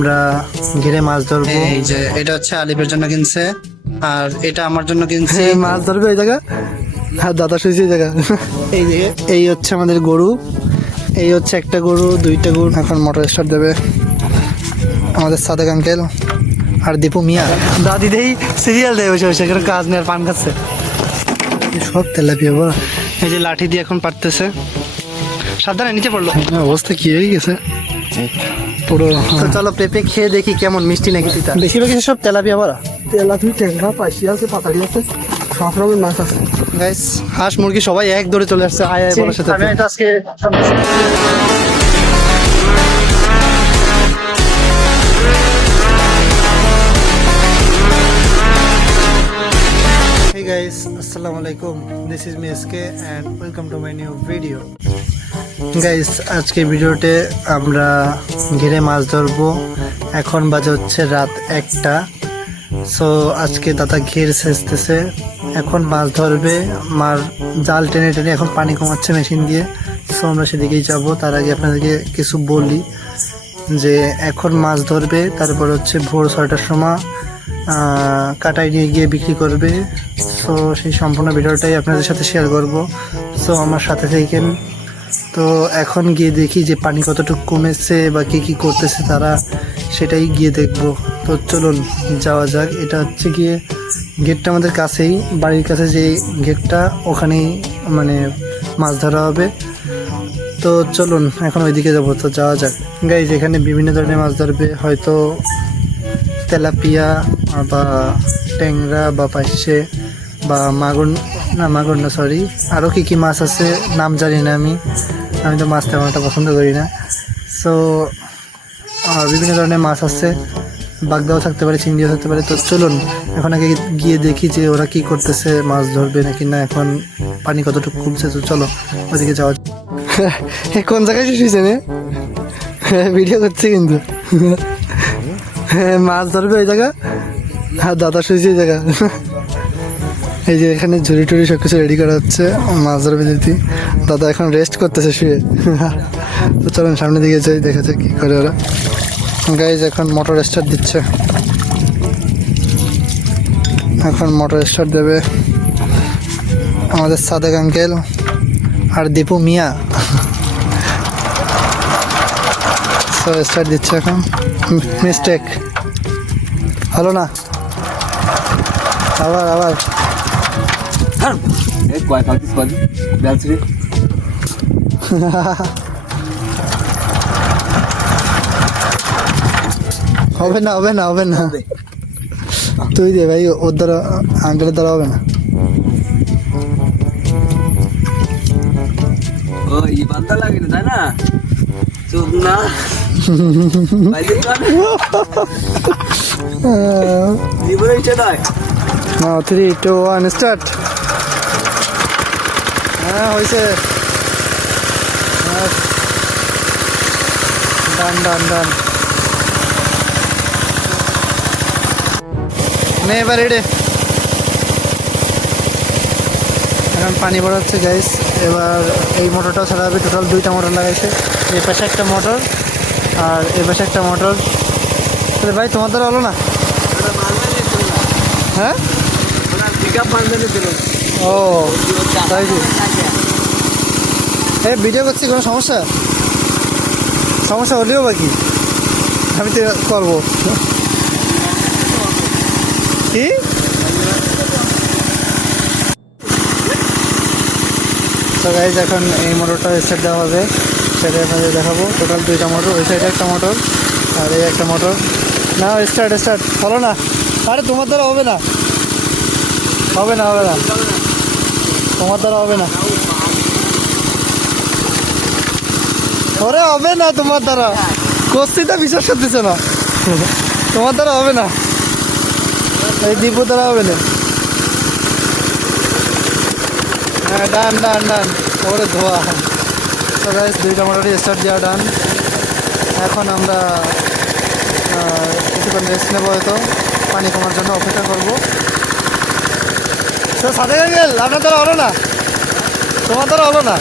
আমরা ঘিরে মাছ ধরবো। এই যে এটা হচ্ছে আলিফের জন্য কিনছে, আর এটা আমার জন্য কিনছি। মাছ ধরবে এই জায়গা, হ্যাঁ দাদা শুয়েছে এই জায়গা। এই যে এই হচ্ছে আমাদের গরু, এই হচ্ছে একটা গরু, দুইটা গরু। এখন মোটর স্টার্ট দেবে আমাদের সাদেক আঙ্কেল আর দীপু মিয়া। দাদি দেই সিরিয়াল দেয় বসে বসে, এখানে কাজ নেই আর পান খাচ্ছে। সব তেলাপিয়া বড়। এই যে লাঠি দিয়ে এখন পারতেছে, সাবধানে নিচে পড়লো। অবস্থা কি হয়ে গেছে পুরো। তো চলো পেঁপে খেয়ে দেখি কেমন মিষ্টি নাকি তিতা। বেশিরভাগ সব তেলাপিয়া বড়, তেলাপি, ট্যাংরা, পাইসি আছে, পাতাড়ি আছে, সব রকমের মাছ আছে। গাইস হাঁস মুরগি সবাই এক দৌড়ে চলে আসছে। আয় আয় বড় সাথে। আজকে Hey guys, assalamu alaikum. This is me SK and welcome to my new video. Guys, আজকে ভিডিওতে আমরা ঘিরে মাছ ধরবো। এখন বাজে হচ্ছে রাত 1টা। সো আজকে দাদা ঘির সেচতেছে, এখন মাছ ধরবে। মার জাল টেনে টেনে এখন পানি কমাচ্ছে মেশিন দিয়ে। সো আমরা সেদিকেই যাব। তার আগে আপনাদেরকে কিছু বলি যে এখন মাছ ধরবে, তারপর হচ্ছে ভোর 6টার সময় কাটায় নিয়ে গিয়ে বিক্রি করবে। সো সেই সম্পূর্ণ ভিডিওটাই আপনাদের সাথে শেয়ার করব। সো আমার সাথে থাকেন। তো এখন গিয়ে দেখি যে পানি কতটুকু কমেছে বা কী কী করতেছে তারা, সেটাই গিয়ে দেখব। তো চলুন যাওয়া যাক। এটা হচ্ছে গিয়ে গেটটা আমাদের কাছেই, বাড়ির কাছে যে গেটটা, ওখানেই মানে মাছ ধরা হবে। তো চলুন এখন ওইদিকে যাবো। তো যাওয়া যাক গাইজ। এখানে বিভিন্ন ধরনের মাছ ধরবে, হয়তো তেলাপিয়া বা ট্যাংরা বা পাইসে বা মাগুর না সরি, আরও কী মাছ আছে নাম জানি না। আমি তো মাছ তেমন একটা পছন্দ করি না। সো বিভিন্ন ধরনের মাছ আছে, বাগদাও থাকতে পারে, চিংড়িও থাকতে পারে। তো চলুন এখন আগে গিয়ে দেখি যে ওরা কি করতেছে, মাছ ধরবে নাকি না, এখন পানি কতটুকু কমছে। তো চলো ওদিকে যাওয়া। কোন জায়গায় শেষ হয়েছে না, ভিডিও করছে কিন্তু। মাছ ধরবে ওই জায়গা, হ্যাঁ দাদা শুয়েছে এই জায়গা। এই যে এখানে ঝুড়ি টুড়ি সব কিছু রেডি করা হচ্ছে, মাছ ধরবে দিদি। দাদা এখন রেস্ট করতেছে শুয়ে। তো চলুন সামনের দিকে যাই, দেখা যাক কী করে ওরা। গাইজ এখন মোটর স্টার্ট দিচ্ছে, এখন মোটর স্টার্ট দেবে আমাদের সাদেক আঙ্কেল আর দীপু মিয়া। সো স্টার্ট দিচ্ছে এখন। মিস্টেক হলো না, আবার আবার। হবে না হবে না হবে না, তুই দে ভাই, ওর দ্বারা আঙ্কেলের দ্বারা হবে না। লাগে না তাই না, চোখ না। 3, 2, 1 স্টার্ট। হ্যাঁ হয়েছে, ডান ডান ডান। নে এবার রেডে। এখন পানি ভরা হচ্ছে গাইস। এবার এই মোটরটাও ছাড়া হবে। টোটাল 2টা মোটর লাগাইছে, এই পাশে একটা মোটর আর এ পাশে একটা মোটর। তাহলে ভাই তোমার দ্বারা হলো না? হ্যাঁ ও তাই কি? এই ভিডিও করছি, কোনো সমস্যা হলেও বাকি আমি তো করবো। কি তো গাইজ এখন এই মোটরটা স্টার্ট দেওয়া হবে, সেটা আপনাদের দেখাবো। টোটাল 2টা মোটর, ওই সাইডে একটা মোটর আর এই একটা মোটর। না স্টার্ট হলো না। আরে তোমার দ্বারা হবে না, হবে না তোমার দ্বারা হবে না। ওরে হবে না তোমার দ্বারা, কোশ্চিনটা বিশ্বাস করতেছে না। তোমার দ্বারা হবে না, এই দীপুর দ্বারা হবে না। হ্যাঁ ডান ডান ডান, ওরে ধোয়া। তো গাইস 2টা মোটরই স্টার্ট দেওয়া ডান। এখন আমরা কিছুক্ষণ রেস্ট নেবো, হয়তো পানি কমার জন্য অপেক্ষা করবো। তো সাথে গেল আপনার দ্বারা হলো না, তোমার দ্বারা হলো না।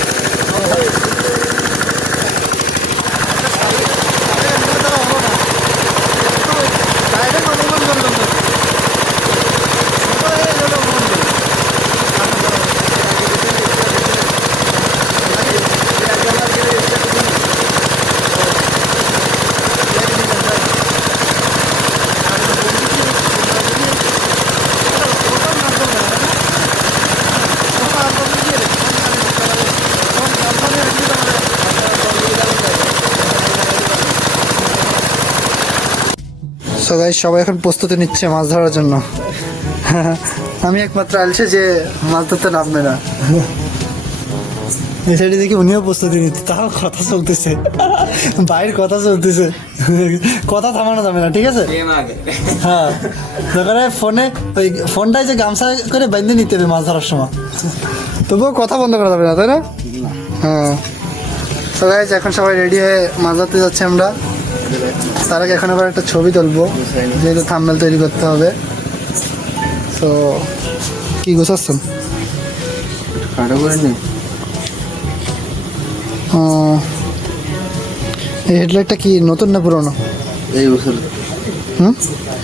সো গাইস সবাই এখন প্রস্তুতি নিচ্ছে মাছ ধরার জন্য। আমি একমাত্র আলছে যে মাছ ধরতে নামবে না। এই সাইডে দেখি উনিও প্রস্তুতি নিচ্ছে, তাও কথা চলতেছে, বাইরের কথা চলতেছে, কথা থামানো যাবে না, ঠিক আছে? হ্যাঁ, দোকানে ফোনে ওই ফোনটাই যে গামছা করে বেঁধে নিতে হবে মাছ ধরার সময়, তবুও কথা বন্ধ করা যাবে না, তাই না? হ্যাঁ। তো গাইস এখন সবাই রেডি হয়ে মাছ ধরতে যাচ্ছি আমরা। তার আগে এখন আবার একটা ছবি তুলবো, যেহেতু থাম্বনেল তৈরি করতে হবে। তো কি গোছাচ্ছেন? এই হেডলাইটটা কি নতুন না পুরনো? এই বছর।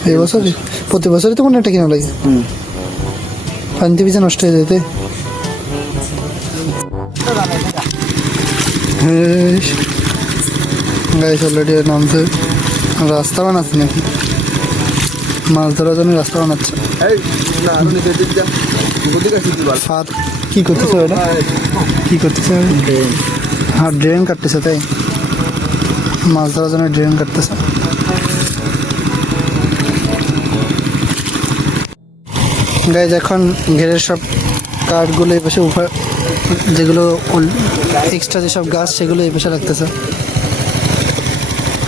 এই বছরই? প্রতি বছরই তো কোনো একটা কিনা লাগে। পানিতে ভিজে নষ্ট হয়ে যেতে। গাইস অলরেডি নামছে, রাস্তা বানাচ্ছে নাকি? মাছ ধরার জন্য রাস্তা বানাচ্ছে। ফাঁদ কি করতেছে ওটা? কি করতেছে? হ্যাঁ, ড্রেন কাটতেছে, তাই মাছ ধরার জন্য ড্রেন কাটতেছে। গাইজ এখন ঘেরের সব কাঠগুলো এই পাশে যেগুলো এক্সট্রা যেসব গাছ সেগুলো এই পাশে রাখতেছে।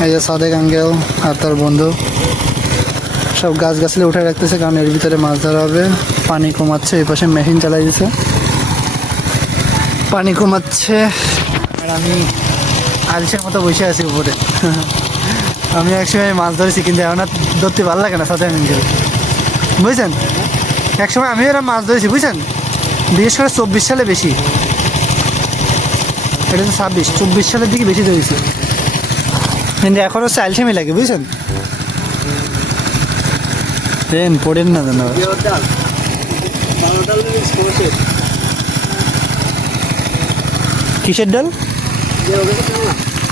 এই যে সাদেক আঙ্কেল আর তার বন্ধু সব গাছ গাছলে উঠে রাখতেছে, কারণ এর ভিতরে মাছ ধরা হবে। পানি কমাচ্ছে, এই পাশে মেশিন চালাই দিছে, পানি কমাচ্ছে। আর আমি আলসের মতো বসে আছি উপরে। আমি একসময় মাছ ধরেছি, কিন্তু এখন আর ধরতে ভালো লাগে না সাদেক আঙ্কেল, বুঝছেন? একসময় আমি এরা মাছ ধরেছি, বুঝছেন? বিশেষ করে 24 সালে বেশি, এটা তো 24 সালের দিকে বেশি ধরেছি, কিন্তু এখন হচ্ছে আলসেমি লাগে, বুঝছেন? ট্রেন পড়েন না জানো কিসের ডাল?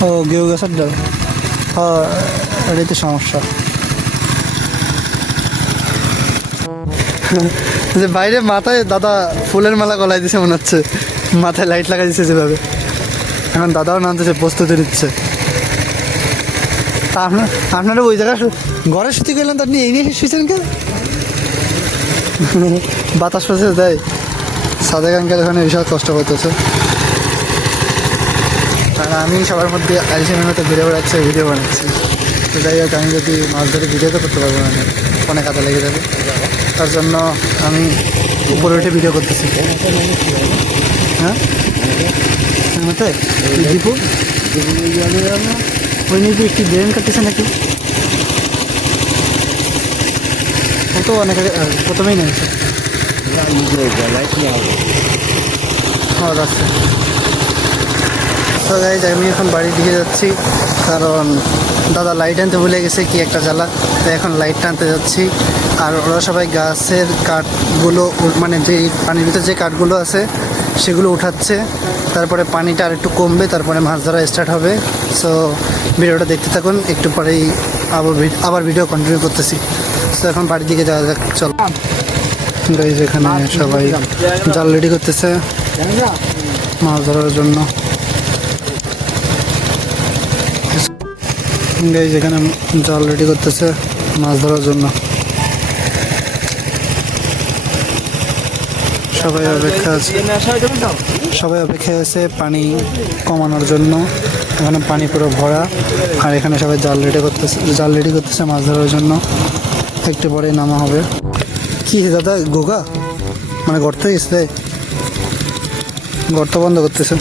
ও গেউ গাছের ডাল। হ্যাঁ, এটাই তো সমস্যা। যে বাইরে মাথায় দাদা ফুলের মালা গলায় দিছে মনে হচ্ছে, মাথায় লাইট লাগাই দিচ্ছে যেভাবে। এখন দাদাও নামতেছে, প্রস্তুতি নিচ্ছে। তা আপনারা ওই জায়গায় ঘরে শুতে গেলেন, তো আপনি এই নিয়ে শুয়েছেন কেন? বাতাস ফাতাস দেয়। সাদেক আঙ্কেল এখানে বিশাল কষ্ট করতেছে, আর আমি সবার মধ্যে আলসেমের মতো ঘুরে বেড়াচ্ছে, ভিডিও বানাচ্ছি। তো যাই হোক, আমি যদি মাছ ধরে ভিডিও তো করতে পারবো না, ফোনে কাদা লেগে যাবে। তার জন্য আমি উপরে উঠে ভিডিও করতেছি। হ্যাঁ, দীপু ওই নিয়ে কি ড্রেন কাটতেছে নাকি? ও তো অনেক আগে প্রথমেই নেমেছে। আচ্ছা, তো গাইজ আমি এখন বাড়ির দিকে যাচ্ছি, কারণ দাদা লাইট আনতে ভুলে গেছে, কি একটা জ্বালা। তো এখন লাইটটা আনতে যাচ্ছি। আর ওরা সবাই গাছের কাঠগুলো, মানে যে পানির ভিতরে যে কাঠগুলো আছে সেগুলো উঠাচ্ছে। তারপরে পানিটা আর একটু কমবে, তারপরে মাছ ধরা স্টার্ট হবে। সো ভিডিওটা দেখতে থাকুন, একটু পরেই আবার ভিডিও কন্টিনিউ করতেছি। তো এখন বাড়ির দিকে যাওয়া যাক, চল। গাইজ এখানে সবাই জাল রেডি করতেছে মাছ ধরার জন্য। গাইজ এখানে জাল রেডি করতেছে মাছ ধরার জন্য। সবাই অপেক্ষায় আছে পানি কমানোর জন্য। এখানে পানি পুরো ভরা, আর এখানে সবাই জাল রেডি করতেছে মাছ ধরার জন্য। একটু পরে নামা হবে। কি দাদা, গোগা মানে গর্ত গেছে, গর্ত বন্ধ করতেছে।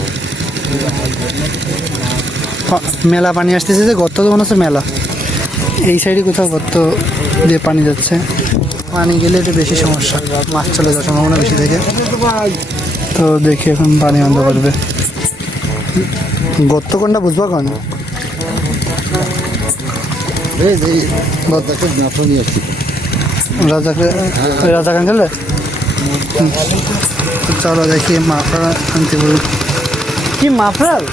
মেলা পানি আসতেছে, যে গর্ত তো মনে হচ্ছে মেলা। এই সাইডে কোথাও গর্ত দিয়ে পানি যাচ্ছে, পানি গেলে এটা বেশি সমস্যা, মাছ চলে যাওয়ার সম্ভাবনা বেশি থাকে। তো দেখি এখন পানি বন্ধ করবে। গর্ত কোনটা বুঝবা কেন? রাজা কাঙ্গেলে চলো দেখি মাফরা আনতে বলি। কি মাফরাল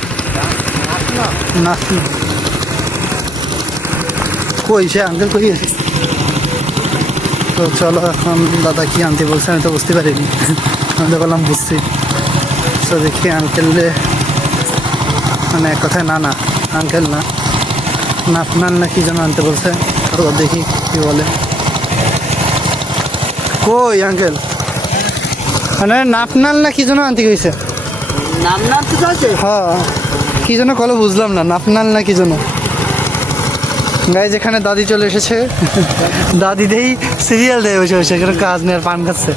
না কই সে আঙ্কেল কই আছে? তো চলো এখন দাদা কি আনতে বলছে আমি তো বুঝতে পারিনি, আমি তো বললাম বুঝছি। তো দেখি আঙ্কেলে, মানে এক কথায় না আঙ্কেল না, নাফনাল না কি যেন আনতে বলছে, তো দেখি কি বলে। কই আঙ্কেল, মানে নাফনাল না কি যেন আনতে গেছে? নাম না তো আছে হ্যাঁ, কি যেন কলো বুঝলাম না, নাফনাল না কি যেন। গাই যেখানে দাদি চলে এসেছে, দাদি দেই সিরিয়াল দেয় বসে বসে, কোনো কাজ নেই আর পান খাচ্ছে।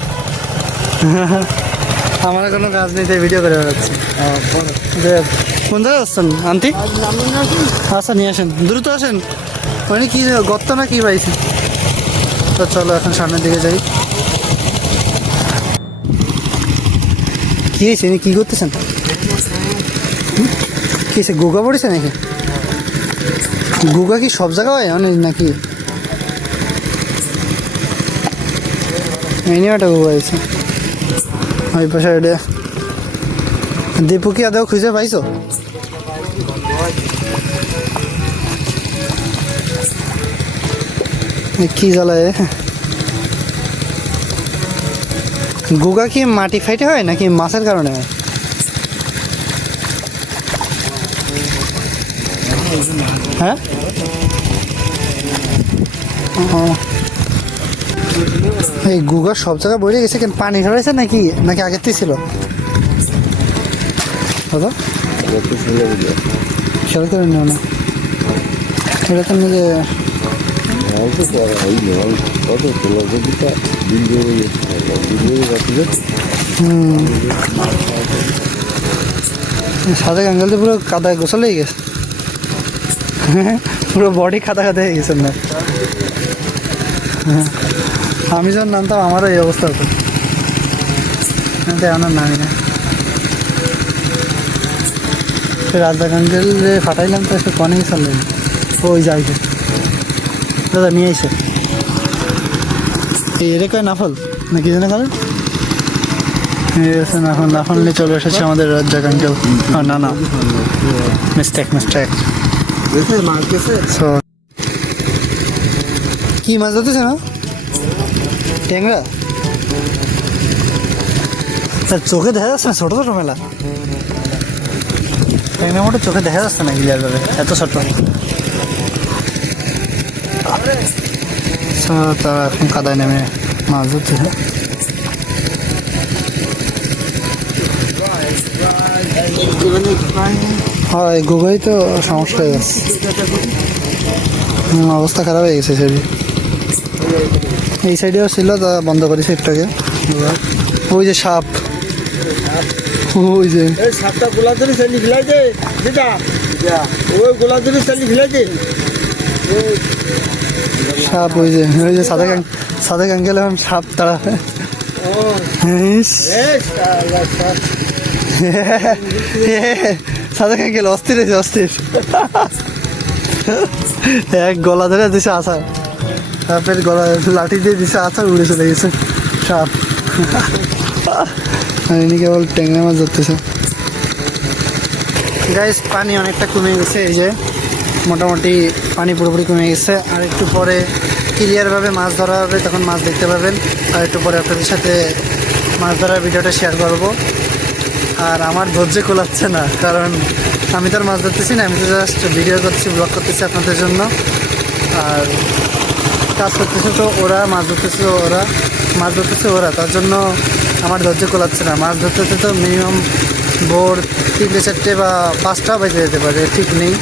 আমার কোনো কাজ নেই, তাই ভিডিও করে বেড়াচ্ছি। কোন জায়গায় আসছেন আন্টি? আচ্ছা নিয়ে আসেন, দ্রুত আসেন। মানে কি গর্ত না কি পাইছে? তো চলো এখন সামনের দিকে যাই। কি হয়েছে, কি করতেছেন? কি হয়েছে, গুগা পড়েছে নাকি? গুগা কি সব জায়গায় হয় নাকি? এই নিয়ে একটা গুগা আছে ওই পাশে। দীপু কি আদৌ খুঁজে পাইছো? কি জ্বালায়? গুগা কি মাটি ফাইটে হয় নাকি মাছের কারণে হয়? হ্যাঁ, এই গুগা সব জায়গায় বইরে গেছে কেন? পানি ধরেছে নাকি নাকি আগের থেকে ছিল? দাদা খেয়াল করে নিও না, এটা তো নিজে সাদা গাঙ্গালতে পুরো কাদায় গোসলেই গেছে, পুরো বডি কাদা কাদা হয়ে গেছে না। আমি যখন নামতাম আমারও এই অবস্থা হতো, আমার নামি না। রাজা গাঙ্গেল ফাটাইলাম তো সে কনেই চাললেন, ওই যাইছে দাদা নিয়ে আইসে। এই এরে কয় নাফল না কি জানে কারণ এখন নাফল নিয়ে চলে এসেছে আমাদের রাজা গাঙ্গেল। না না, মিস্টেক। সো কি মাছ ধরতেছে না? ট্যাংরা? তার চোখে দেখা যাচ্ছে না, ছোট ছোট মেলা ট্যাংরা মোটে চোখে দেখা যাচ্ছে না ক্লিয়ার ভাবে, এত ছোট। তারা এখন কাদায় নেমে মাছ ধরতেছে। হয় গুগলই তো সমস্যা হয়ে গেছে, অবস্থা খারাপ হয়ে গেছে সেটি। এই সাইডেও ছিল, তা বন্ধ করেছে একটাকে। ওই যে সাপ, ওই যে সাপটা গোলা ধরে চালি ফেলাই দে, যেটা ওই গোলা ধরে চালি ফেলাই দে সাপ। ওই যে সাদা গাঙ্গেল এখন সাপ তারা। সাদা গাঙ্গেল অস্থির হয়েছে, অস্থির। এক গলা ধরে দিছে আছাড়, সাপের গলা লাঠি দিয়ে দিছে আছাড়, উড়ে চলে গেছে সাপ। ইনি কেবল ট্যাংরা মাছ ধরতেছে। গাইস পানি অনেকটা কমে গেছে, এই যে মোটামুটি পানি পুরোপুরি কমে গেছে। আর একটু পরে ক্লিয়ারভাবে মাছ ধরা হবে, তখন মাছ দেখতে পাবেন। আর একটু পরে আপনাদের সাথে মাছ ধরার ভিডিওটা শেয়ার করব। আর আমার ধৈর্য কোলাচ্ছে না, কারণ আমি তো আর মাছ ধরতেছি না, আমি তো জাস্ট ভিডিও করছি, ব্লগ করতেছি আপনাদের জন্য। আর কাজ করতেছে তো ওরা, মাছ ধরতেছে ওরা, তার জন্য আমার ধৈর্য কোলাচ্ছে না। মাছ ধরতে তো মিনিমাম ভোর 3টে 4টে বা 5টাও বেজে যেতে পারে, ঠিক নেই।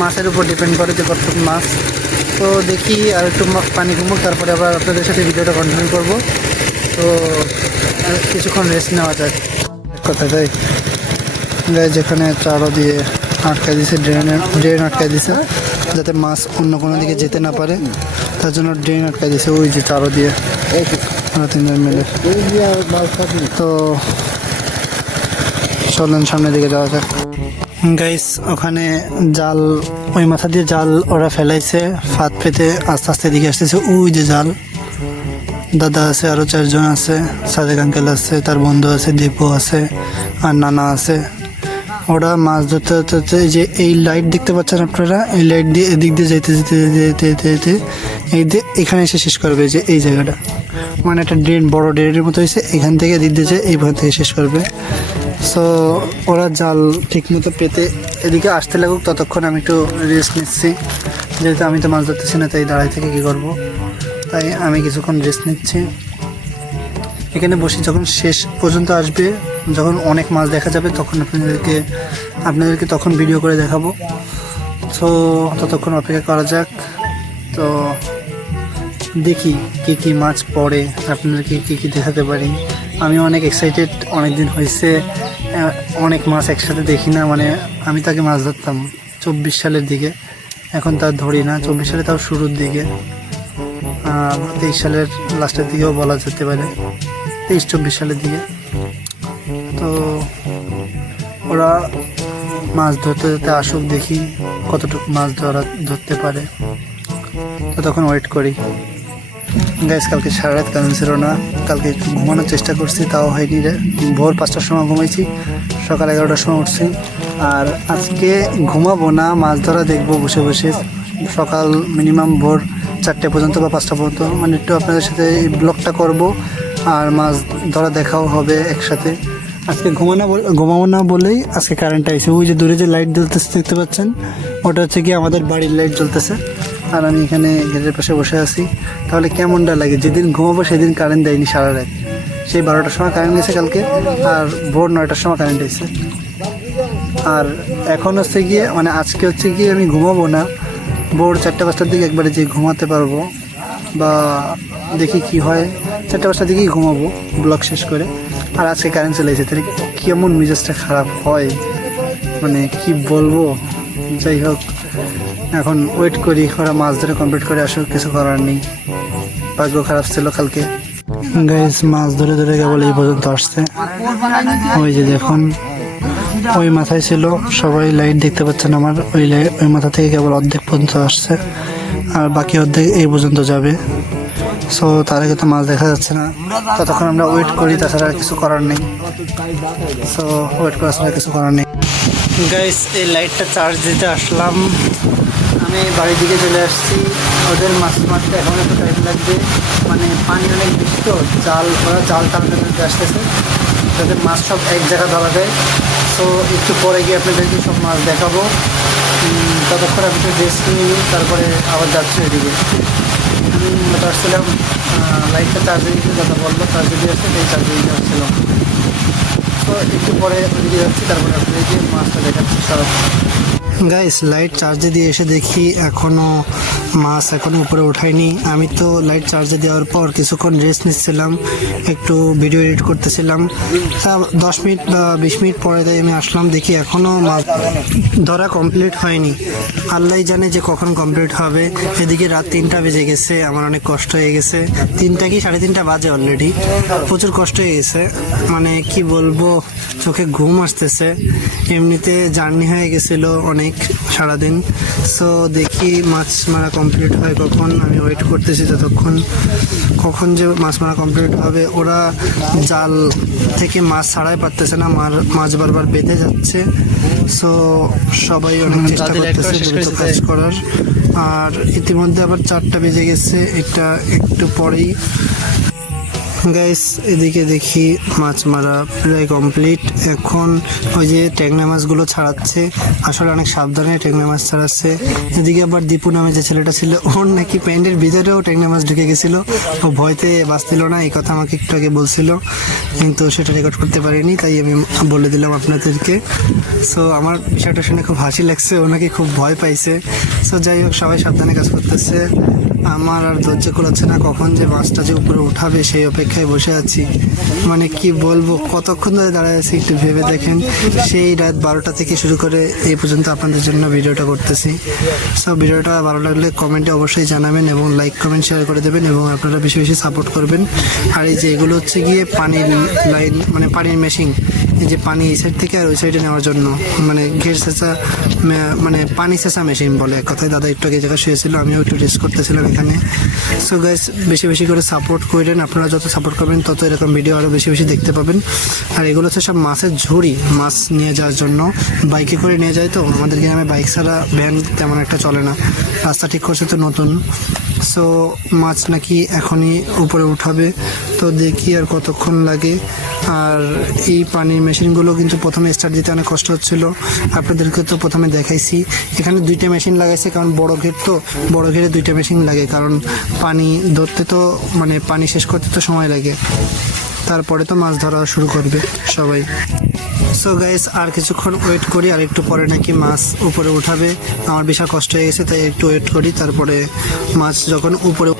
মাছের উপর ডিপেন্ড করে যে কত মাছ। তো দেখি আর একটু পানি কমুক, তারপরে আবার আপনাদের সাথে ভিডিওটা কন্টিনিউ করব। তো কিছুক্ষণ রেস্ট নেওয়া যাক, এক কথা তাই। যেখানে চারও দিয়ে আটকায় দিয়েছে, ড্রেন আটকায় দিয়েছে, যাতে মাছ অন্য কোনো দিকে যেতে না পারে, তার জন্য ড্রেন আটকায় দিয়েছে ওই যে চারও দিয়ে, আমরা 3জন মিলে। তো চলেন সামনের দিকে যাওয়া যাক। গাইস ওখানে জাল, ওই মাথা দিয়ে জাল ওরা ফেলাইছে, ফাঁদ পেতে আস্তে আস্তে দিকে আসতেছে। ওই যে জাল, দাদা আছে, আরও 4জন আছে, সাদেক আঙ্কেল আছে, তার বন্ধু আছে, দীপু আছে, আর নানা আছে। ওরা মাছ ধরতে ধরতে যে এই লাইট দেখতে পাচ্ছেন আপনারা, এই লাইট দিয়ে এদিক দিয়ে যেতে যেতে যেতে যেতে এই দিয়ে এখানে এসে শেষ করবে, যে এই জায়গাটা মানে একটা ড্রেন, বড় ড্রেনের মতো হয়েছে, এখান থেকে এদিক দিয়ে যে এইখান থেকে শেষ করবে। সো ওরা জাল ঠিক মতো পেতে এদিকে আসতে লাগুক, ততক্ষণ আমি একটু রেস্ট নিচ্ছি। যেহেতু আমি তো মাছ ধরতেছি না, তাই দাঁড়াই থেকে কী করবো, তাই আমি কিছুক্ষণ রেস্ট নিচ্ছি। এখানে বসে যখন শেষ পর্যন্ত আসবে, যখন অনেক মাছ দেখা যাবে, তখন আপনাদেরকে তখন ভিডিও করে দেখাবো। তো ততক্ষণ অপেক্ষা করা যাক। তো দেখি কী কী মাছ পড়ে, আপনাদেরকে কী কী দেখাতে পারি। আমি অনেক এক্সাইটেড, অনেক দিন হয়েছে অনেক মাছ একসাথে দেখি না। মানে আমি তাকে মাছ ধরতাম 24 সালের দিকে, এখন তার ধরি না। 24 সালে তাও শুরুর দিকে, 23 সালের লাস্টের দিকেও বলা যেতে পারে, 23-24 সালের দিকে। তো ওরা মাছ ধরতে ধরতে আসুক, দেখি কতটুকু মাছ ধরতে পারে। তো তখন ওয়েট করি। গাইস, কালকে সারা রাত কারণ ছিল না, কালকে একটু ঘুমানোর চেষ্টা করছি, তাও হয়নি রে। ভোর 5টার সময় ঘুমাইছি, সকাল 11টার সময় উঠছি। আর আজকে ঘুমাবো না, মাছ ধরা দেখবো বসে বসে, সকাল মিনিমাম ভোর 4টে পর্যন্ত বা 5টা পর্যন্ত। মানে একটু আপনাদের সাথে এই ব্লগটা করব, আর মাছ ধরা দেখাও হবে একসাথে। আজকে ঘুমাবো না বলেই আজকে কারেন্ট আইছে। ওই যে দূরে যে লাইট জ্বলতেছে দেখতে পাচ্ছেন, ওটা হচ্ছে কি আমাদের বাড়ির লাইট জ্বলতেছে। আর আমি এখানে গেটের পাশে বসে আছি। তাহলে কেমনটা লাগে, যেদিন ঘুমাবো সেদিন কারেন্ট দেয়নি সারা রাত। সেই 12টার সময় কারেন্ট গেছে কালকে, আর ভোর 9টার সময় কারেন্ট এসেছে। আর এখন হচ্ছে গিয়ে মানে আজকে হচ্ছে গিয়ে আমি ঘুমাবো না, ভোর 4টা-5টার দিকে একবারে যে ঘুমাতে পারবো, বা দেখি কি হয়, 4টা-5টার দিকেই ঘুমাবো ব্লগ শেষ করে। আর আজকে কারেন্ট চলে এসেছে, তাহলে কেমন মেজাজটা খারাপ হয়, মানে কি বলবো। যাই হোক, এখন ওয়েট করি ওরা মাছ ধরে কমপ্লিট করে আসুক, কিছু করার নেই। ভাগ্য খারাপ ছিল কালকে। গাইস, মাছ ধরে ধরে কেবল এই পর্যন্ত আসছে। ওই যে দেখুন, ওই মাথায় ছিল, সবাই লাইট দেখতে পাচ্ছেন আমার, ওই মাথা থেকে কেবল অর্ধেক পর্যন্ত আসছে, আর বাকি অর্ধেক এই পর্যন্ত যাবে। সো তার আগে তো মাছ দেখা যাচ্ছে না, ততক্ষণ আমরা ওয়েট করি, তাছাড়া কিছু করার নেই। সো ওয়েট করা ছাড়া কিছু করার নেই। গাইস, এই লাইটটা চার্জ দিতে আসলাম, আমি বাড়ির দিকে চলে আসছি। ওদের মাছ মারতে এখন একটু টাইম লাগবে, মানে পানি অনেক বেশি, তো ওরা জাল টানতে আসতেছে যাতে মাছ সব এক জায়গা ধরা যায়। তো একটু পরে গিয়ে আপনাদেরকে সব মাছ দেখাবো। ততক্ষণ আমি একটু রেস্ট নিয়ে নিই, তারপরে আবার যাচ্ছি এদিকে। আমি আসছিলাম লাইটটা চার্জে দিতে, কথা বললো চার্জে দিয়ে আসছে, এই চার্জে দিতে আসছিলাম। তো একটু পরে ওদিকে যাচ্ছি, তারপরে আপনাদেরকে মাছটা দেখাচ্ছি সব। গাইস, লাইট চার্জে দিয়ে এসে দেখি এখনও মাছ উপরে ওঠায়নি। আমি তো লাইট চার্জে দেওয়ার পর কিছুক্ষণ রেস্ট নিচ্ছিলাম, একটু ভিডিও এডিট করতেছিলাম। 10 মিনিট বা 20 মিনিট পরে তাই আমি আসলাম, দেখি এখনও মাছ ধরা কমপ্লিট হয়নি। আল্লাহ জানে যে কখন কমপ্লিট হবে। এদিকে রাত 3টা বেজে গেছে, আমার অনেক কষ্ট হয়ে গেছে। 3টা কি 3:30 বাজে অলরেডি, প্রচুর কষ্ট হয়ে গেছে। মানে কি বলবো, চোখে ঘুম আসতেছে। এমনিতে জার্নি হয়ে গেছিল অনেক সারাদিন। সো দেখি মাছ মারা কমপ্লিট হয় কখন, আমি ওয়েট করতেছি ততক্ষণ, কখন যে মাছ মারা কমপ্লিট হবে। ওরা জাল থেকে মাছ ছাড়াই পারতেছে না, মাছ বারবার বেঁধে যাচ্ছে। সো সবাই অনেক চেষ্টা করতেছে দ্রুত কাজ করার। আর ইতিমধ্যে আবার 4টা বেজে গেছে, এটা একটু পরেই। গাইস, এদিকে দেখি মাছ মারা প্রায় কমপ্লিট। এখন ওই যে ট্যাংরা মাছগুলো ছাড়াচ্ছে, আসলে অনেক সাবধানে ট্যাংরা মাছ ছাড়াচ্ছে। এদিকে আবার দীপু নামে যে ছেলেটা ছিল, ওর নাকি প্যান্টের ভিতরেও ট্যাংরা মাছ ঢুকে গেছিল, ও ভয়তে বাঁচছিল না। এই কথা আমাকে একটু আগে বলছিল, কিন্তু সেটা রেকর্ড করতে পারিনি, তাই আমি বলে দিলাম আপনাদেরকে। সো আমার বিষয়টা শুনে খুব হাসি লাগছে, ও নাকি খুব ভয় পাইছে। সো যাই হোক, সবাই সাবধানে কাজ করতেছে। আমার আর ধৈর্য কুলাচ্ছে না, কখন যে মাছটা যে উপরে উঠাবে সেই অপেক্ষায় বসে আছি। মানে কি বলবো, কতক্ষণ ধরে দাঁড়ায় আছি একটু ভেবে দেখেন। সেই রাত 12টা থেকে শুরু করে এই পর্যন্ত আপনাদের জন্য ভিডিওটা করতেছি। সো ভিডিওটা ভালো লাগলে কমেন্টে অবশ্যই জানাবেন, এবং লাইক কমেন্ট শেয়ার করে দেবেন, এবং আপনারা বেশি বেশি সাপোর্ট করবেন। আর এই যে এগুলো হচ্ছে গিয়ে পানির লাইন, মানে পানির মেশিন, এই যে পানি এই সাইড থেকে আর ওই সাইডে নেওয়ার জন্য, মানে ঘের সেচা, মানে পানি সেচা মেশিন বলে এক কথায়। দাদা একটু আগে জায়গায় শুয়েছিল, আমিও একটু রেস্ট করতেছিলাম এখানে। সো গাইস, বেশি বেশি করে সাপোর্ট করেন, আপনারা যত সাপোর্ট করবেন তত এরকম ভিডিও আরও বেশি বেশি দেখতে পাবেন। আর এগুলো হচ্ছে সব মাছের ঝুড়ি, মাছ নিয়ে যাওয়ার জন্য বাইকে করে নিয়ে যায়। তো আমাদের গ্রামে বাইক ছাড়া ভ্যান তেমন একটা চলে না, রাস্তা ঠিক করছে তো নতুন, সো মাছ নাকি এখনই উপরে উঠাবে, তো দেখি আর কতক্ষণ লাগে। আর এই পানির মেশিনগুলো কিন্তু প্রথমে স্টার্ট দিতে অনেক কষ্ট হচ্ছিল, আপনাদেরকে তো প্রথমে দেখাইছি। এখানে 2টা মেশিন লাগাইছে, কারণ বড় ঘের তো, বড় ঘেরে 2টা মেশিন লাগে, কারণ পানি ধরতে তো মানে পানি শেষ করতে তো সময় লাগে, তারপরে তো মাছ ধরা শুরু করবে সবাই। সো গাইস, আর কিছুক্ষণ ওয়েট করি, আর একটু পরে নাকি মাছ উপরে উঠাবে। আমার বিশাল কষ্ট হয়ে গেছে, তাই একটু ওয়েট করি, তারপরে মাছ যখন উপরে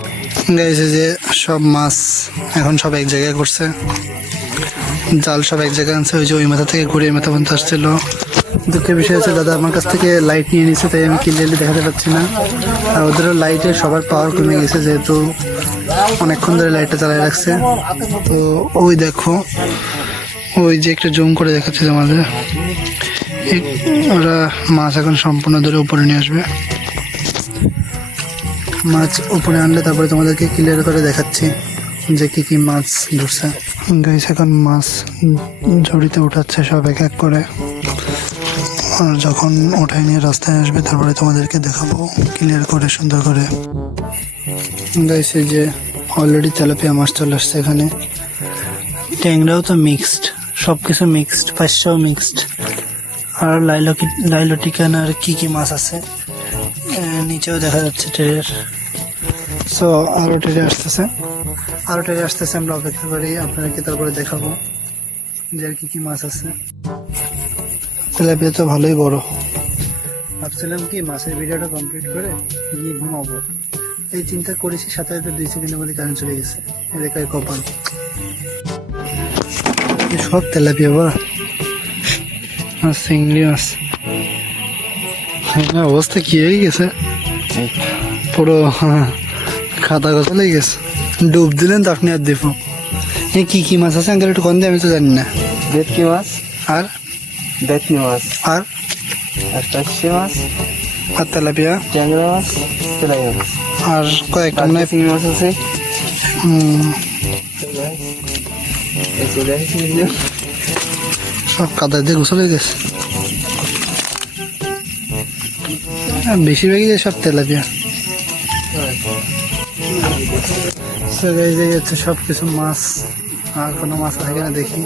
গাইস, যে সব মাছ এখন সব এক জায়গায় করছে, জাল সব এক জায়গায় আনছে। ওই যে ওই মাথা থেকে ঘুরে এই মাথা পর্যন্ত আসছিল। দুঃখের বিষয় হচ্ছে দাদা আমার কাছ থেকে লাইট নিয়ে নিচ্ছে, তাই আমি ক্লিয়ারলি দেখাতে পারছি না। আর ওদেরও লাইটে সবার পাওয়ার কমে গেছে, যেহেতু অনেকক্ষণ ধরে লাইটটা চালিয়ে রাখছে। তো ওই দেখো, ওই যে একটু জুম করে দেখাচ্ছে আমাদের, ওরা মাছ এখন সম্পূর্ণ ধরে উপরে নিয়ে আসবে। মাছ উপরে আনলে তারপরে তোমাদেরকে ক্লিয়ার করে দেখাচ্ছি যে কি কি মাছ ধরছে। গাইস, এখন মাছ ঝুড়িতে উঠাচ্ছে সব এক এক করে, আর যখন ওঠাই নিয়ে রাস্তায় আসবে তারপরে তোমাদেরকে দেখাবো ক্লিয়ার করে, সুন্দর করে। গাইস, এই যে অলরেডি তেলাপিয়া মাছ চলে আসছে এখানে, ট্যাংরাও তো মিক্সড, সব কিছু মিক্সড, পাঁচটাও মিক্সড। আর লাইলটিকান আর কি কি মাছ আছে নিচেও দেখা যাচ্ছে ট্রের। সো আরো ট্রেনে আসতেছে, আমরা অপেক্ষা করি, আপনাদেরকে তারপরে দেখাবো যে আর কি কি মাছ আছে। তেলাপিয়া তো ভালোই বড়। ভাবছিলাম কি মাছের ভিডিওটা কমপ্লিট করে গিয়ে ঘুমাবো, এই চিন্তা করেছি, সাথে 2 সেকেন্ডের মধ্যে কারেন্ট চলে গেছে। এলাকায় কপাল, সব তেলাপিয়া বড় আর চিংড়ি মাছ। অবস্থা কি হয়ে গেছে, পুরো খাতা কথা লেগে গেছে। ডুব দিলেন তো আপনি আর দেখো কি কি মাছ আছে আঙ্কেল, একটু কম দিয়ে, আমি তো জানি না। ভেটকি মাছ, আর ভেটকি মাছ, আর পার্শে মাছ, আর তেলাপিয়া, ট্যাংরা মাছ, তেলাপিয়া মাছ, আর কয়েকটা মানে চিংড়ি মাছ আছে। সব কাদা দিয়ে গোসল হয়ে গেছে। বেশিরভাগই সব তেলাপিয়া। হচ্ছে সব কিছু মাছ, আর কোনো মাছ আছে কিনা দেখি।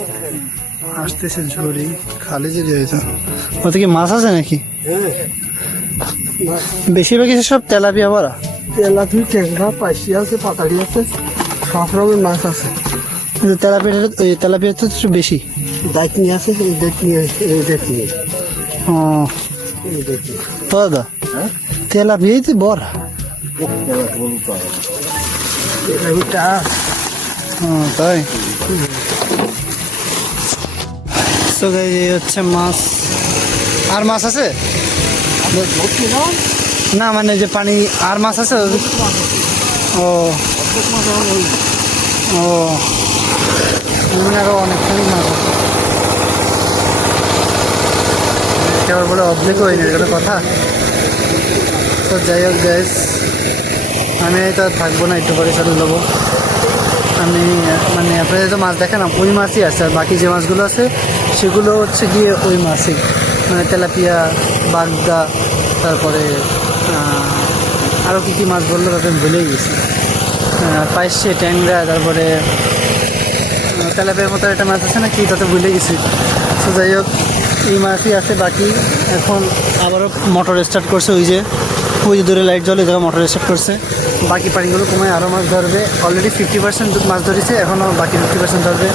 আসতেছে ঝুড়ি, খালি ঝুড়ি হয়েছে। ওতে কি মাছ আছে নাকি? বেশিরভাগই সব তেলাপিয়া ভরা। তেলাপি, ট্যাংরা, পার্শে আছে, পাতাড়ি আছে, সব রকমের মাছ আছে। তেলাপিয়া তো একটু বেশি। দাঁতনি আছে, এই দাঁতনি, এই দাঁতনি, ও এই দাঁতনি। তো দাদা তেলাপিয়াই তো বড়। তেলাপিটা তাই তো গাইস, এই হচ্ছে মাছ। আর মাছ আছে না, মানে যে পানি আর মাছ আছে। ও ও আরো অনেকখানি মাছ আছে। এবার বলে অবলিক হয়নি, এটা কথা। তো যাই হোক গাইস, আমি তো থাকবো না, একটু পরে চলে যাবো। আমি মানে আপনাদের তো মাছ দেখেন, ওই মাছই আছে, আর বাকি যে মাছগুলো আছে সেগুলো হচ্ছে গিয়ে ওই মাছই, মানে তেলাপিয়া, বাগদা, তারপরে আরও কী কী মাছ বললো তাতে আমি ভুলেই গেছি। পাইসে, ট্যাংরা, তারপরে তেলাপিয়ার মতো একটা মাছ আছে না কি, তাতে ভুলে গেছি। তো যাই হোক, এই মাছই আছে বাকি। এখন আবারও মোটর স্টার্ট করছে, ওই যে দূরে লাইট জ্বলে, জায়গায় মোটর স্টার্ট করছে। বাকি পানিগুলো কমায় আরও মাছ ধরবে। অলরেডি 50% মাছ ধরেছে, এখনও বাকি 50% ধরবে।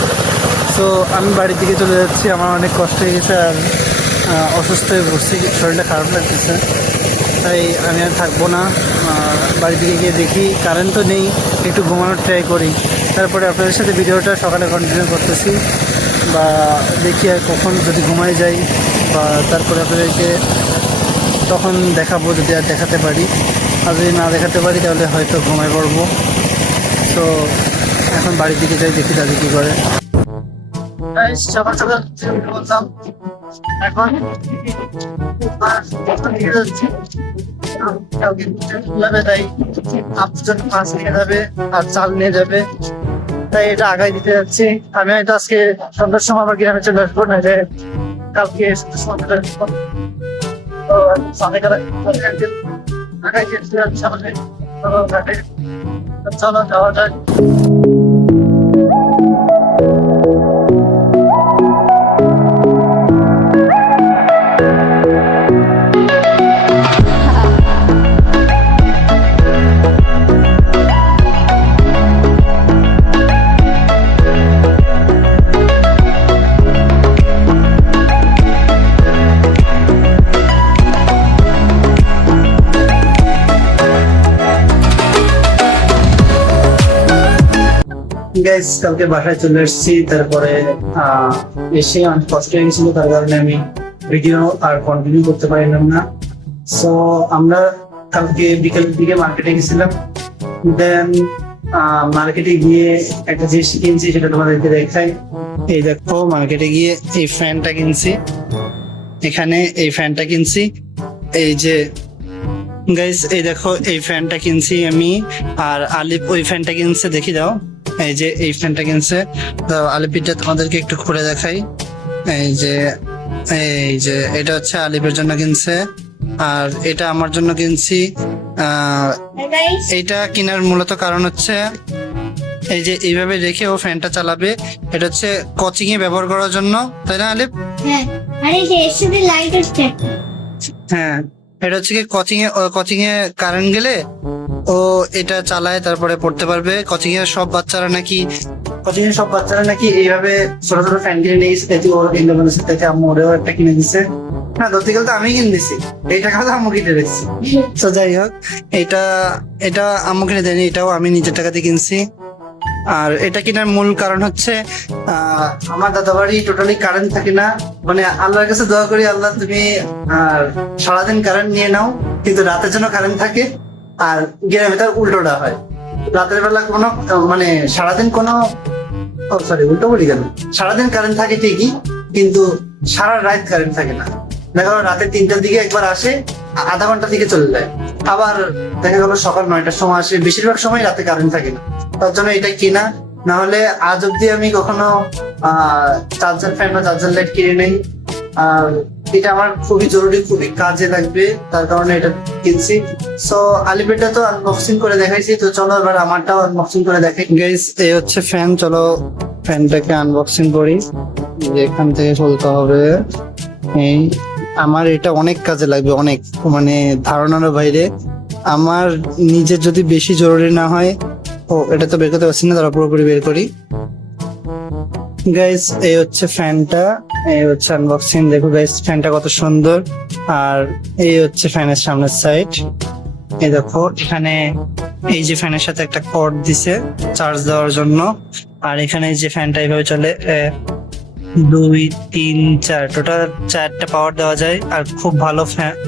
তো আমি বাড়ির দিকে চলে যাচ্ছি, আমার অনেক কষ্ট হয়ে গেছে, আর অসুস্থ হয়ে পড়ছি, শরীরটা খারাপ লাগতেছে, তাই আমি আর থাকবো না। বাড়ির দিকে গিয়ে দেখি, কারেন্ট তো নেই, একটু ঘুমানোর ট্রাই করি, তারপরে আপনাদের সাথে ভিডিওটা সকালে কন্টিনিউ করতেছি, বা দেখি আর কখন যদি ঘুমাই যাই, বা তারপরে আপনাদেরকে তখন দেখাবো যদি আর দেখাতে পারি। আর যদি না দেখাতে পারি তাহলে হয়তো ঘুমায় পড়বো। তো এখন বাড়ির দিকে যাই, দেখি দাদি কী করে। সকাল সকাল বললাম, এখন তাই আপনার মাছ নিয়ে যাবে আর চাল নিয়ে যাবে, তাই এটা আগায় দিতে যাচ্ছি। আমি হয়তো আজকে সন্ধ্যার সময় আমার গ্রামে চলে আসবো, না যে কালকে সন্ধ্যার সময় চলে আসবো। তো আগাই দিতে যাচ্ছি আমাদের চলো যাওয়া যাক। গাইস কালকে বাসায় চলে এসেছি, তারপরে এসে অনেক কষ্ট হয়ে গেছিল, তার কারণে আমি ভিডিও আর কন্টিনিউ করতে পারলাম না। সো আমরা কালকে বিকেলের দিকে মার্কেটে গেছিলাম, দেন মার্কেটে গিয়ে একটা জিনিস কিনছি, সেটা তোমাদেরকে দেখাই। এই দেখো, মার্কেটে গিয়ে এই ফ্যানটা কিনছি, এখানে এই ফ্যানটা কিনছি। এই যে গাইস, এই দেখো এই ফ্যানটা কিনছি আমি, আর আলিফ ওই ফ্যানটা কিনছে, দেখি দাও। এই যে এই ফ্যানটা কিনছে, তো আলিফিটা তোমাদেরকে একটু খুলে দেখাই। এই যে এটা হচ্ছে আলিফের জন্য কিনছে, আর এটা আমার জন্য কিনছি। এইটা কেনার মূলত কারণ হচ্ছে এই যে এইভাবে রেখে ও ফ্যানটা চালাবে, এটা হচ্ছে কোচিং এ ব্যবহার করার জন্য, তাই না আলিফ? হ্যাঁ, আরে যে এর সাথে লাইট হচ্ছে। হ্যাঁ, এটা হচ্ছে কি কোচিং এ কারেন্ট গেলে ও এটা চালায়, তারপরে পড়তে পারবে। কোচিং এর সব বাচ্চারা নাকি এইভাবে ছোট ছোট ফ্যান কিনে নিয়ে গেছে, তাই ওর ইন্ডিপেন্ডেন্স থেকে আম্মু ওরেও একটা কিনে দিচ্ছে। না, ধরতে গেলে তো আমি কিনে দিচ্ছি, এই টাকা তো আম্মু কিনে দিচ্ছি। তো যাই হোক, এটা আম্মু কিনে দেয়নি, এটাও আমি নিজের টাকা দিয়ে কিনছি। আর এটা কেনার মূল কারণ হচ্ছে আমার দাদা বাড়ি টোটালি কারেন্ট থাকে না, মানে আল্লাহর কাছে দোয়া করি, আল্লাহ তুমি সারাদিন কারেন্ট নিয়ে নাও, কিন্তু রাতের জন্য কারেন্ট থাকে। আর গ্রামে তার উল্টোটা হয়, রাতের বেলা কোনো মানে সারাদিন কোনো উল্টো বলি কেন, সারাদিন কারেন্ট থাকে ঠিকই, কিন্তু সারা রাত কারেন্ট থাকে না। দেখা গেল রাতে 3টার দিকে একবার আসে, আধা ঘন্টা থেকে চলে যায়, আবার দেখা গেল সকাল 9টার সময় আসে। বেশিরভাগ সময় রাতে কারেন্ট থাকে না, তার জন্য এটা কিনা। না হলে আজ অব্দি আমি কখনো চার্জার ফ্যান বা চার্জার লাইট কিনে নেই। আর এটা আমার খুবই জরুরি, খুবই কাজে লাগবে, তার কারণে এটা কিনছি। সো আলিপেটা তো আনবক্সিং করে দেখাইছি, তো চলো এবার আমারটাও আনবক্সিং করে দেখাই। গাইস, এই হচ্ছে ফ্যান, চলো ফ্যানটাকে আনবক্সিং করি। এখান থেকে খুলতে হবে। এই আমার এটা অনেক কাজে লাগবে, অনেক, মানে ধারণার বাইরে। আমার নিজের যদি বেশি জরুরি না হয়, এটা তো বের করতে পারছি না, তারা পুরোপুরি বের করি। গাইস, এই হচ্ছে ফ্যানটা, এই হচ্ছে আনবক্সিং। দেখো গাইস, ফ্যানটা কত সুন্দর। আর এই হচ্ছে ফ্যানের সামনের সাইড। এই দেখো, এখানে এই যে ফ্যানের সাথে একটা কর্ড দিছে চার্জ দেওয়ার জন্য। আর এখানে যে ফ্যানটা এইভাবে চলে, 2 3 4 টোটাল 4টা পাওয়ার দেওয়া যায়, আর খুব ভালো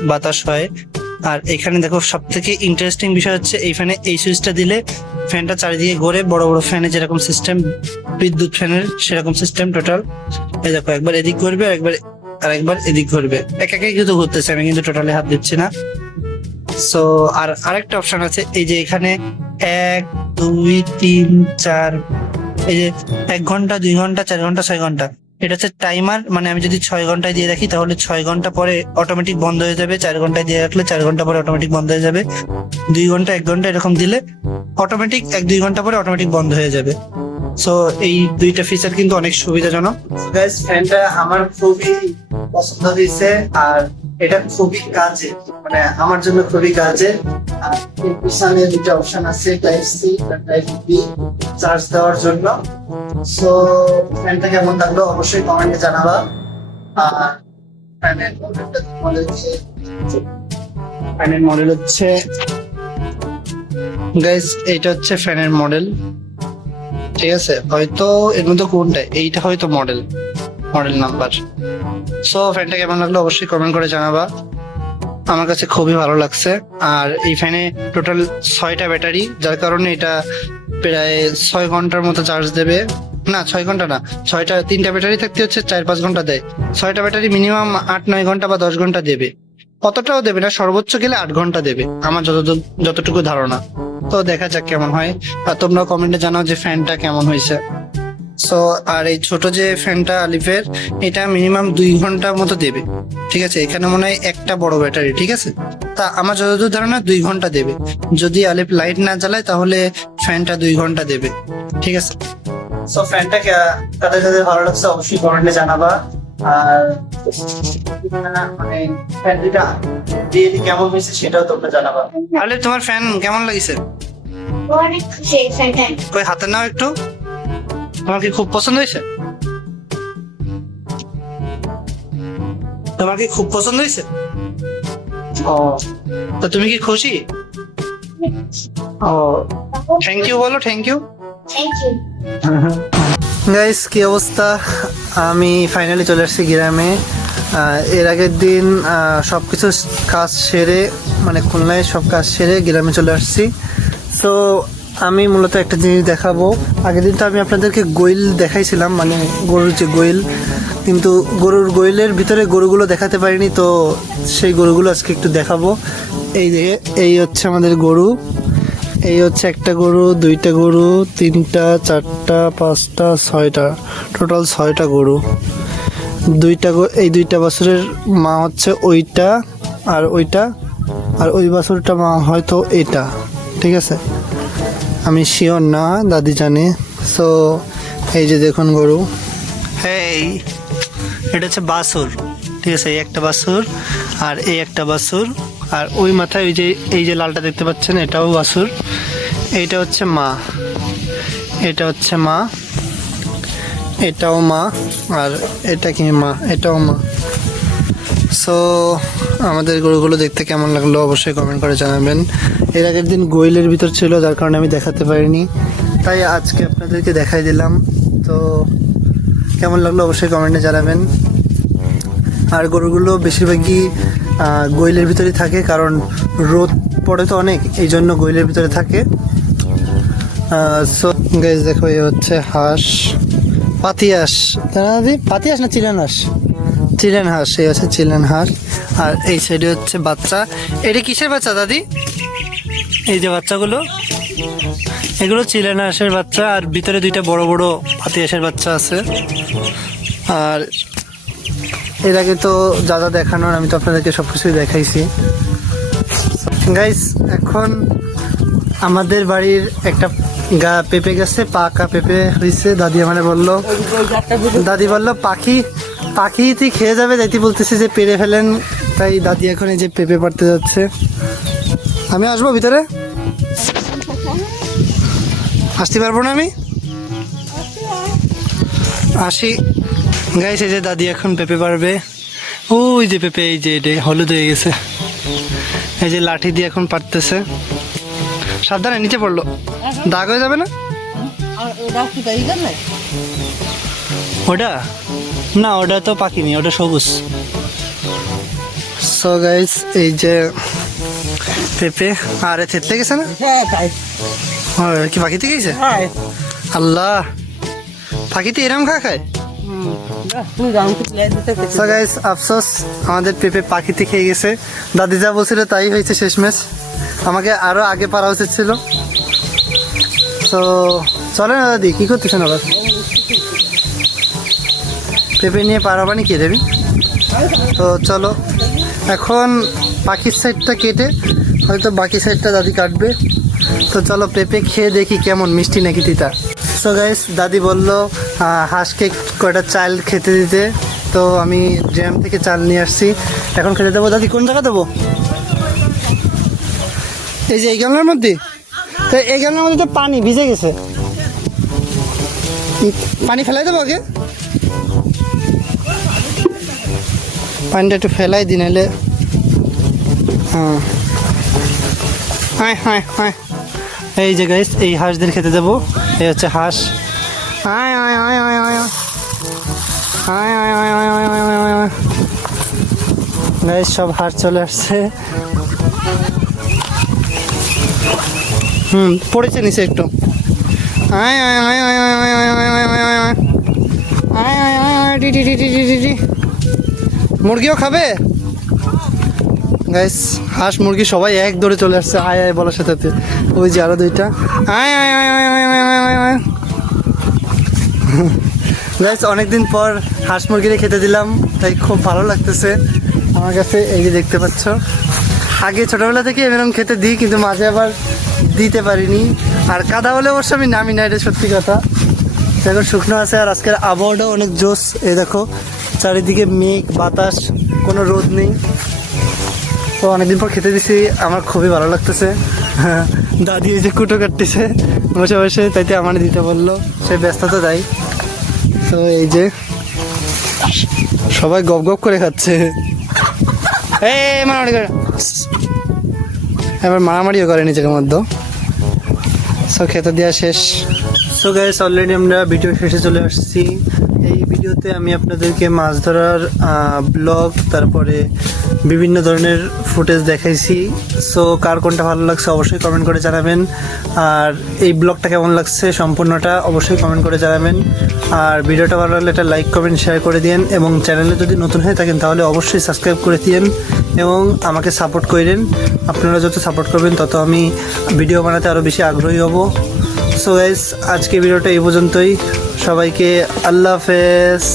বাতাস হয়। আর এখানে দেখো, সব থেকে ইন্টারেস্টিং বিষয় হচ্ছে এই ফ্যানে এই সুইচটা দিলে ফ্যানটা চারিদিকে ঘোরে, বড় বড় ফ্যানে যেরকম সিস্টেম, বিদ্যুৎ ফ্যানের সেরকম সিস্টেম টোটাল। এই দেখো, একবার এদিক ঘুরবে, আর একবার এদিক ঘুরবে, একাই কিন্তু ঘুরতেছে, আমি কিন্তু টোটালি হাত দিচ্ছি না। সো আর আরেকটা অপশন আছে, এই যে এখানে 1 2 3 4, এই যে 1 ঘন্টা 2 ঘন্টা 4 ঘন্টা 6 ঘন্টা, এটা হচ্ছে টাইমার। মানে আমি যদি 6 ঘন্টায় দিয়ে রাখি, তাহলে 6 ঘন্টা পরে অটোমেটিক বন্ধ হয়ে যাবে। 4 ঘন্টায় দিয়ে রাখলে 4 ঘন্টা পরে অটোমেটিক বন্ধ হয়ে যাবে। 2 ঘন্টা 1 ঘন্টা এরকম দিলে অটোমেটিক 1-2 ঘন্টা পরে অটোমেটিক বন্ধ হয়ে যাবে। সো এই দুইটা ফিচার কিন্তু অনেক সুবিধাজনক। গাইস, ফ্যানটা আমার খুবই পছন্দ হয়েছে, আর এটা খুবই কাজে, মানে আমার জন্য খুবই কাজে। আর এর পিছনে দুটো অপশন আছে, টাইপ সি আর টাইপ বি, চার্জ দেওয়ার জন্য। সো ফ্যানটা কেমন লাগলো অবশ্যই কমেন্টে জানাবা। আর ফ্যানের মডেল হচ্ছে গাইস, এইটা হচ্ছে ফ্যানের মডেল, ঠিক আছে? হয়তো এর মধ্যে কোনটা, এইটা হয়তো মডেল নাম্বার। সো ফ্যানটা কেমন লাগলো অবশ্যই কমেন্ট করে জানাবা। আমার কাছে খুবই ভালো লাগছে। আর এই ফ্যানে টোটাল 6টা ব্যাটারি, যার কারণে এটা প্রায় 6 ঘন্টার মতো চার্জ দেবে। না, 6 ঘন্টা না, 3টা ব্যাটারি থাকতে হচ্ছে 4-5 ঘন্টা দেয়। 6টা ব্যাটারি মিনিমাম 8-9 ঘন্টা বা 10 ঘন্টা দেবে। অতটাও দেবে না, সর্বোচ্চ গেলে 8 ঘন্টা দেবে, আমার যতটুকু ধারণা। তো দেখা যাক কেমন হয়। আর তোমরা কমেন্টে জানাও যে ফ্যানটা কেমন হয়েছে। সো আর এই ছোট যে ফ্যানটা আলিফের, এটা মিনিমাম 2 ঘন্টার মতো দেবে। ঠিক আছে, এখানে মনে হয় একটা বড় ব্যাটারি। ঠিক আছে, তা আমার যতদূর ধারণা 2 ঘন্টা দেবে। যদি আলিফ লাইট না জ্বালায় তাহলে ফ্যানটা 2 ঘন্টা দেবে। ঠিক আছে, সো ফ্যানটা কাদের কাদের ভালো লাগছে অবশ্যই কমেন্টে জানাবা। আর মানে ফ্যান দুটা দিয়ে কেমন হয়েছে সেটাও তোমরা জানাবা। আলিফ, তোমার ফ্যান কেমন লাগিছে? অনেক খুশি এক্সাইটেড। কই হাতে নাও একটু। তোমার কি খুব পছন্দ হয়েছে? তোমার কি খুব পছন্দ হয়েছে? ও, তো তুমি কি খুশি? ও, থ্যাংক ইউ বলো, thank you. Thank you. Guys, কি অবস্থা? আমি ফাইনালি চলে আসছি গ্রামে। এর আগের দিন সবকিছু কাজ সেরে, মানে খুলনায় সব কাজ সেরে গ্রামে চলে আসছি। সো আমি মূলত একটা জিনিস দেখাবো। আগের দিন তো আমি আপনাদেরকে গোইল দেখাইছিলাম, মানে গরুর যে গোইল, কিন্তু গরুর গোইলের ভিতরে গরুগুলো দেখাতে পারিনি। তো সেই গরুগুলো আজকে একটু দেখাবো। এই যে এই হচ্ছে আমাদের গরু। এই হচ্ছে একটা গরু, দুইটা গরু, তিনটা, চারটা, পাঁচটা, ছয়টা, টোটাল 6টা গরু। এই দুইটা বাছুরের মা হচ্ছে ওইটা আর ওইটা, আর ওই বাছুরটা মা হয়তো এটা। ঠিক আছে, আমি শিওর না, দাদি জানে। সো এই যে দেখুন গরু, এই এটা হচ্ছে বাছুর। ঠিক আছে, এই একটা বাছুর আর এই একটা বাছুর, আর ওই মাথায় এই যে লালটা দেখতে পাচ্ছেন, এটাও বাছুর। এইটা হচ্ছে মা, এটা হচ্ছে মা, এটাও মা, আর এটা কি মা, এটাও মা। সো আমাদের গরুগুলো দেখতে কেমন লাগলো অবশ্যই কমেন্ট করে জানাবেন। এর আগের দিন গোইলের ভিতর ছিল, যার কারণে আমি দেখাতে পারিনি, তাই আজকে আপনাদেরকে দেখাই দিলাম। তো কেমন লাগলো অবশ্যই কমেন্টে জানাবেন। আর গরুগুলো বেশিরভাগই গোইলের ভিতরে থাকে, কারণ রোদ পড়ে তো অনেক, এই জন্য গোইলের ভিতরে থাকে। সো গাইস দেখো, এই হচ্ছে হাঁস, পাতিহাঁস, পাতিহাঁস না চিলেন হাঁস, চিলেন হাঁস। এই হচ্ছে চিলেন হাঁস, আর এই সাইডে হচ্ছে বাচ্চা। এটা কিসের বাচ্চা দাদি? এই যে বাচ্চাগুলো, এগুলো চিলেন হাঁসের বাচ্চা, আর ভিতরে দুইটা বড় বড় পাতিহাঁসের বাচ্চা আছে। আর এর আগে তো যা যা দেখানোর আমি তো আপনাদেরকে সবকিছুই দেখাইছি। গাইস, এখন আমাদের বাড়ির একটা পেঁপে গেছে, পাকা পেঁপে হয়েছে। দাদি মানে বললো, দাদি বললো পাখি খেয়ে যাবে, দাদি বলতেছে যে পেরে ফেলেন। তাই দাদি এখন এই যে পেঁপে পাড়তে যাচ্ছে। আমি আসবো ভিতরে? আসতে পারবো না আমি? আসি। গাইস, এই যে দাদি এখন পেঁপে পারবে। ওই যে পেঁপে, এই যে এটা হলুদ হয়ে গেছে। এই যে লাঠি দিয়ে এখন পারতেছে। সাবধানে, নিচে পড়লো, দাগ হয়ে যাবে না? ওটা না, ওটা তো পাকিনি, ওটা সবুজ। সো গাইস, এই যে পেঁপে, আরে থেতলে গেছে না? কি পাখিতে গেছে? আল্লাহ, পাখিতে এরম খায়? সো গাইস, আফসোস, আমাদের পেঁপে পাখিতে খেয়ে গেছে। দাদি যা বলছিল তাই হয়েছে শেষমেশ। আমাকে আরো আগে পারা উচিত ছিল। তো চলে না দাদি, কি করতেছেন আবার? পেঁপে নিয়ে পারাবানি কে দেবি? তো চলো, এখন পাখির সাইডটা কেটে হয়তো বাকি সাইডটা দাদি কাটবে। তো চলো পেঁপে খেয়ে দেখি কেমন, মিষ্টি নাকি তিতা। সো গাইস, দাদি বললো হাঁসকে কয়টা চাল খেতে দিতে। তো আমি জ্যাম থেকে চাল নিয়ে আসছি, এখন খেতে দেবো। দাদি কোন জায়গা দেবো? এই যে এই গামলার মধ্যে। তো এই গামলার মধ্যে তো পানি ভিজে গেছে, পানি ফেলাই দেবো আগে। পানিটা একটু ফেলাই দিন, এলে হ্যাঁ। এই যে গাইস, এই হাঁসদের খেতে দেবো। এই হচ্ছে হাঁস। গাইস, সব হাঁস চলে আসছে। পড়েছে নিচে একটু। মুরগিও খাবে? গাইস, হাঁস মুরগি সবাই এক দৌড়ে চলে আসছে আয় আয় বলার সাথে। ওই যে আরো দুইটা। গাইস অনেকদিন পর হাঁস মুরগিরে খেতে দিলাম, তাই খুব ভালো লাগতেছে আমার কাছে। এই যে দেখতে পাচ্ছ, আগে ছোটোবেলা থেকে এরকম খেতে দিই, কিন্তু মাঝে আবার দিতে পারিনি। আর কাদা হলে অবশ্য আমি নামি না, এটা সত্যি কথা। এখন শুকনো আছে, আর আজকের আবহাওয়াটাও অনেক জোস। এই দেখো চারিদিকে মেঘ, বাতাস, কোনো রোদ নেই। তো অনেকদিন পর খেতে দিছি, আমার খুবই ভালো লাগতেছে। দাদি এই যে কুটো কাটতেছে বসে বসে, তাইতে আমার দিতে বললো, সে ব্যস্ত তো তাই। তো এই যে সবাই গপ গপ করে খাচ্ছে। মারামারি করে, এবার মারামারিও করে নিজের মধ্যে। সো খেতে দেওয়া শেষ। সো গাইস অলরেডি আমরা ভিডিও শেষে চলে আসছি। এই ভিডিওতে আমি আপনাদেরকে মাছ ধরার ব্লগ, তারপরে বিভিন্ন ধরনের ফুটেজ দেখাইছি। সো কার কোনটা ভালো লাগছে অবশ্যই কমেন্ট করে জানাবেন। আর এই ব্লগটা কেমন লাগছে সম্পূর্ণটা অবশ্যই কমেন্ট করে জানাবেন। আর ভিডিওটা ভালো লাগলে একটা লাইক, কমেন্ট, শেয়ার করে দিন। এবং চ্যানেলে যদি নতুন হয়ে থাকেন তাহলে অবশ্যই সাবস্ক্রাইব করে দিন এবং আমাকে সাপোর্ট করেন। আপনারা যত সাপোর্ট করবেন তত আমি ভিডিও বানাতে আরও বেশি আগ্রহী হব। সো গাইস আজকে ভিডিওটা এই পর্যন্তই। সবাইকে আল্লাহ হাফেজ।